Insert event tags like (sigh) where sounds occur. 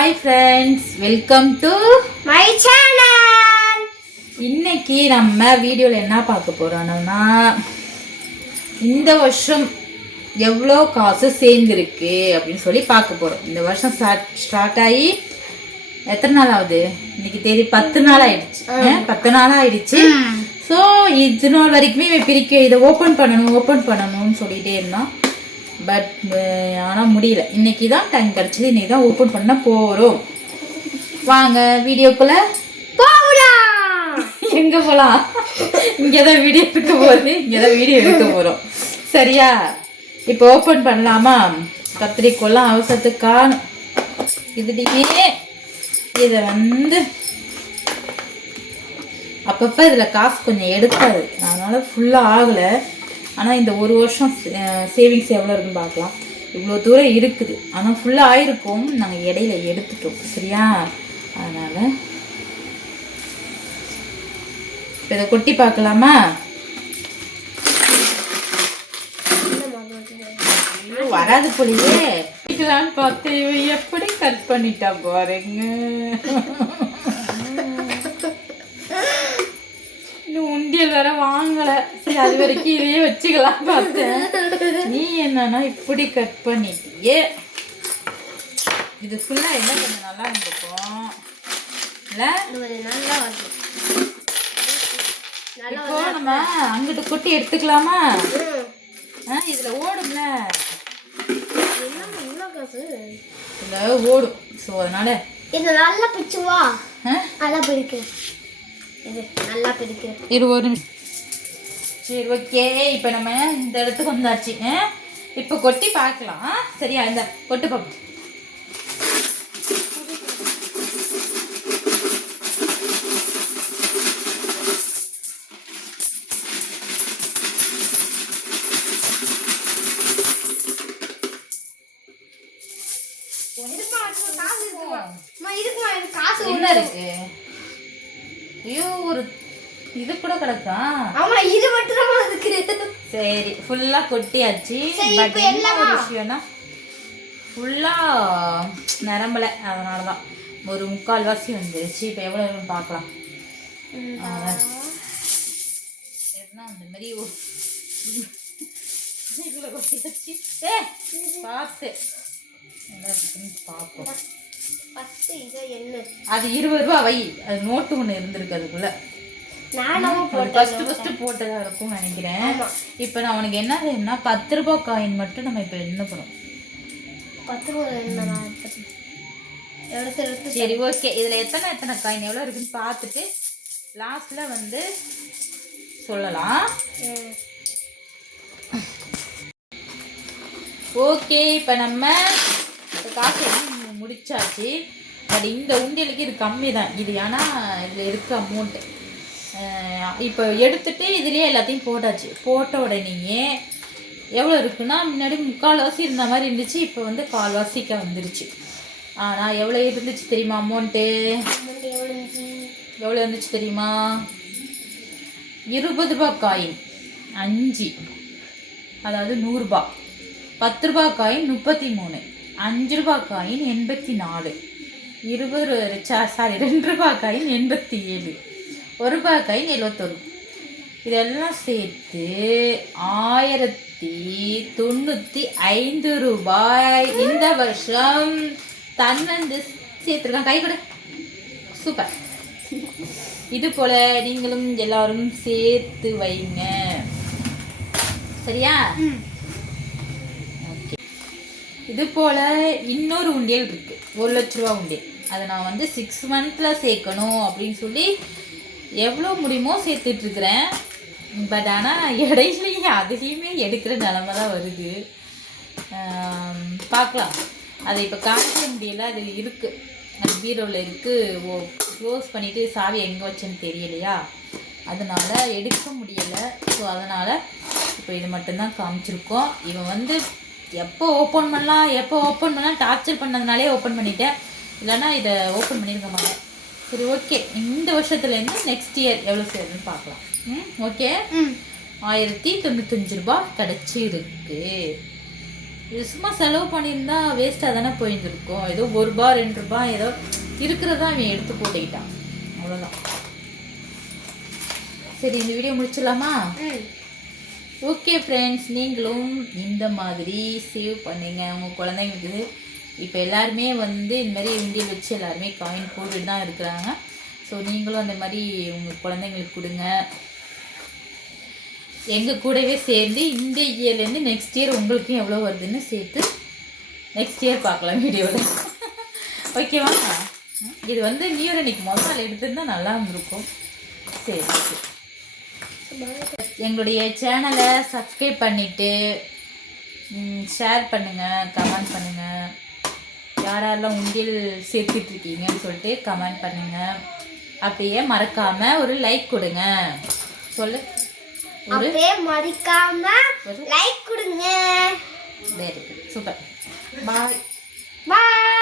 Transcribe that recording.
Hi friends welcome to my channel இன்னைக்கு நம்ம வீடியோவில் என்ன பார்க்க போறோம்னா இந்த வருஷம் எவ்வளோ காசு சேர்ந்துருக்கு அப்படின்னு சொல்லி பார்க்க போகிறோம் இந்த வருஷம் ஸ்டார்ட் ஸ்டார்ட் ஆகி எத்தனை நாள் ஆகுது? இன்னைக்கு தேதி பத்து நாள் ஆயிடுச்சு. பத்து நாள் ஆயிடுச்சு. ஸோ இது நாள் வரைக்குமே பிரிக்க இதை ஓப்பன் பண்ணணும் ஓப்பன் பண்ணணும்னு சொல்லிட்டே இருந்தான் பட் ஆனால் முடியல. இன்னைக்கு தான் டைம் கிடச்சிது. இன்னைக்கு தான் ஓப்பன் பண்ண போகிறோம் வாங்க வீடியோக்குள்ளே போகலாம்! (laughs) எங்கே போகலாம் இங்கே தான் வீடியோ எடுக்க போகிறது இங்கே தான் வீடியோ எடுக்க போகிறோம் சரியா? இப்போ ஓப்பன் பண்ணலாமா? கத்திரிக்கோலாம் அவசரத்துக்கு காணும் இதுலயே இதை வந்து அப்பப்போ இதில் காசு கொஞ்சம் எடுக்காது. அதனால் ஃபுல்லாக ஆகலை. ஆனால் இந்த ஒரு வருஷம் சேவிங்ஸ் எவ்வளோ இருக்குன்னு பார்க்கலாம். இவ்வளோ தூரம் இருக்குது. ஆனால் ஃபுல்லாக ஆயிருக்கும். நாங்கள் இடையில எடுத்துட்டோம். சரியா? அதனால் இப்போ இதை கொட்டி பார்க்கலாமா? வராது போலியே. வைக்கலான்னு பார்த்து இவன் எப்படி கட் பண்ணிட்டா பாருங்க. (laughs) இன்னும் உண்டியல் வேற சரி அது வரைக்கும் இதையே வச்சுக்கலாம் பார்த்தேன். நீ என்னன்னா இப்படி கட் பண்ணிட்டியே. இது ஃபுல்லா என்ன கொஞ்சம் நல்லா இருந்திருக்கும் இல்ல? இப்போ நம்ம அங்கிட்டு கொட்டி எடுத்துக்கலாமா. ஆ, இதுல ஓடும்ல. இதுல ஓடும். ஸோ அதனால இது நல்லா பிச்சு வா ஆ, நல்லா பிடிக்கு இது நல்லா பிடிக்கு இரு ஒரு நிமிஷம். சரி ஓகே இப்போ நம்ம இந்த இடத்துக்கு வந்தாச்சு? இப்போ கொட்டி பார்க்கலாம். சரியா? இந்த கொட்டு காசு என்ன இருக்கு? ஐயோ ஒரு இது கூட கிடக்கா ஆமா இது மட்டும் தான் இருக்கு. சரி ஃபுல்லா கொட்டியாச்சு. பட் என்ன ஒரு? விஷயம்னா ஃபுல்லா நிரம்பல. அதனால தான் ஒரு முக்கால் வாசி வந்துருச்சு. இப்போ எவ்வளோ இருக்குன்னு பார்க்கலாம். அதான். அந்த மாதிரி (laughs) கொட்டியாச்சு. ஏ பார்த்து பார்ப்போம். அது இருபது ரூபா வை. அது நோட்டு ஒன்று இருந்திருக்கு அதுக்குள்ள. நானும் ஃபர்ஸ்ட் ஃபர்ஸ்ட் போட்டதா இருக்கும்னு நினைக்கிறேன். இப்போ நான் உனக்கு என்ன வேணும்னா பத்து ரூபாய் காயின் மட்டும் நம்ம இப்போ என்ன பண்ணுறோம் பத்து ரூபா எடுத்து சரி ஓகே இதில் எத்தனை எத்தனை காயின் எவ்வளோ இருக்குன்னு பார்த்துட்டு லாஸ்ட்டில் வந்து சொல்லலாம். ஓகே இப்போ நம்ம காசு முடிச்சாச்சு. பட் இந்த உண்டியலுக்கு இது கம்மி தான் இது ஏன்னா இதில் இருக்க அமௌண்ட்டு இப்போ எடுத்துட்டு இதுலேயே எல்லாத்தையும் போட்டாச்சு. போட்ட உடனேயே எவ்வளோ இருக்குன்னா முன்னாடி முக்கால்வாசி இருந்த மாதிரி இருந்துச்சு இப்போ வந்து கால்வாசிக்க வந்துருச்சு. ஆனால் எவ்வளோ இருந்துச்சு தெரியுமா அமௌண்ட்டு எவ்வளோ இருந்துச்சு? தெரியுமா? இருபது ரூபாய் காயின் அஞ்சு. அதாவது நூறுரூபா பத்து ரூபா காயின் முப்பத்தி மூணு. அஞ்சு ரூபாய் காயின் எண்பத்தி நாலு. இருபது சாரி ரெண்டு ரூபாய் காயின் எண்பத்தி ஏழு. ஒரு ரூபாய் காயின் எழுபத்தொரு இதெல்லாம் சேர்த்து ஆயிரத்தி தொண்ணூற்றி ஐந்து ரூபாய் இந்த வருஷம் தன்னந்து சேர்த்துருக்கான் கை கொடு. சூப்பர். இது போல நீங்களும் எல்லாரும் சேர்த்து வைங்க. சரியா? இது போல இன்னொரு உண்டியல் இருக்கு. ஒரு லட்ச ரூபா உண்டியல். அதை நான் வந்து சிக்ஸ் மந்த்ல சேர்க்கணும் அப்படின்னு சொல்லி எவ்வளோ முடியுமோ சேர்த்துட்ருக்குறேன். பட் ஆனால் இடையிலையும் அதுலேயுமே எடுக்கிற நிலமை தான் வருது பார்க்கலாம். அதை இப்போ காமிக்க முடியல அது இருக்குது அது பீரோவில் இருக்குது ஓ க்ளோஸ் பண்ணிவிட்டு சாவி எங்கே வச்சேன்னு தெரியலையா? அதனால் எடுக்க முடியலை. ஸோ அதனால் இப்போ இது மட்டும்தான் காமிச்சிருக்கோம். இவன் வந்து எப்போ ஓப்பன் பண்ணலாம் எப்போ ஓப்பன் பண்ணலாம் டார்ச்சர் பண்ணதுனாலே ஓப்பன் பண்ணிட்டேன். இல்லைன்னா இதை ஓப்பன் பண்ணியிருக்க மாட்டேன். சரி ஓகே இந்த வருஷத்துலேருந்து நெக்ஸ்ட் இயர் எவ்வளோ சேருன்னு பார்க்கலாம். ம் ஓகே ஆயிரத்தி தொண்ணூத்தஞ்சு ரூபாய் கிடச்சிருக்கு. இது சும்மா செலவு பண்ணியிருந்தா வேஸ்ட்டாக தானே போயிருந்துருக்கும். ஏதோ ஒரு ரூபா ரெண்டு ரூபா ஏதோ இருக்கிறதா அவன் எடுத்து போட்டுக்கிட்டான். அவ்வளோதான் சரி இந்த வீடியோ முடிச்சிடலாமா? ஓகே ஃப்ரெண்ட்ஸ் நீங்களும் இந்த மாதிரி சேவ் பண்ணுங்க. உங்கள் குழந்தைங்களுக்கு இப்போ எல்லாருமே வந்து இந்த மாதிரி உண்டியல் வச்சு எல்லாருமே காயின் போட்டுட்டு தான் இருக்கிறாங்க. ஸோ நீங்களும் அந்த மாதிரி உங்கள் குழந்தைங்களுக்கு கொடுங்க. எங்கள் கூடவே சேர்ந்து இந்த இயர்லேருந்து நெக்ஸ்ட் இயர் உங்களுக்கும் எவ்வளோ வருதுன்னு சேர்த்து நெக்ஸ்ட் இயர் பார்க்கலாம் வீடியோவில் ஓகேவா இது வந்து நியூ அன்னைக்கு முதல் நாள் எடுத்துருந்தா நல்லா இருந்திருக்கும். சரி சரி. எங்களுடைய சேனலை சப்ஸ்கிரைப் பண்ணிவிட்டு ஷேர் பண்ணுங்கள் கமெண்ட் பண்ணுங்கள் யாரெல்லாம் உண்டியல் சேர்த்துட்டு இருக்கீங்கன்னு சொல்லிட்டு கமெண்ட் பண்ணுங்கள் அப்படியே மறக்காமல் ஒரு லைக் கொடுங்க. சொல்லு. ஒரு அப்படியே மதிக்காம லைக் கொடுங்க. Very good super bye bye